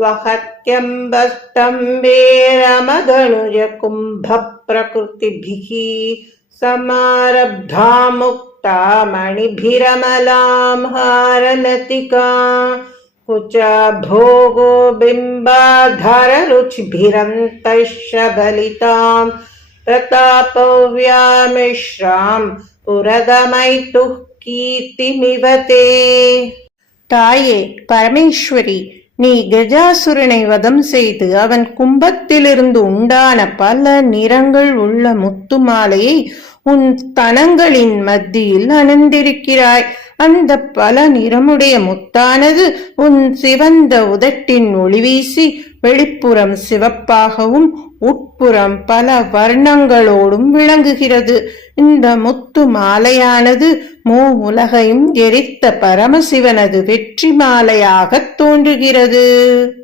वहत्यम्बस्तम्बेरमदनुजकुम्भप्रकृतिभिः समारब्धा मुक्ता मणिभिरमलां हारलतिका कुचा भोगो बिम्बाधररुचिभिरन्तः शबलिताम् प्रतापव्यामिश्राम् पुरदमैतुः कीर्तिमिव ते। ताये, परमेश्वरी நீ கஜாசுரனை வதம் செய்து அவன் கும்பத்திலிருந்து உண்டான பல நிறங்கள் உள்ள முத்து மாலையை உன் தனங்களின் மத்தியில் அணிந்திருக்கிறாய். அந்த பல நிறமுடைய முத்தானது உன் சிவந்த உதட்டின் ஒளி வீசி வெளிப்புறம் சிவப்பாகவும் உட்புறம் பல வர்ணங்களோடும் விளங்குகிறது. இந்த முத்து மாலையானது மூ உலகையும் எரித்த பரமசிவனது வெற்றி மாலையாகத் தோன்றுகிறது.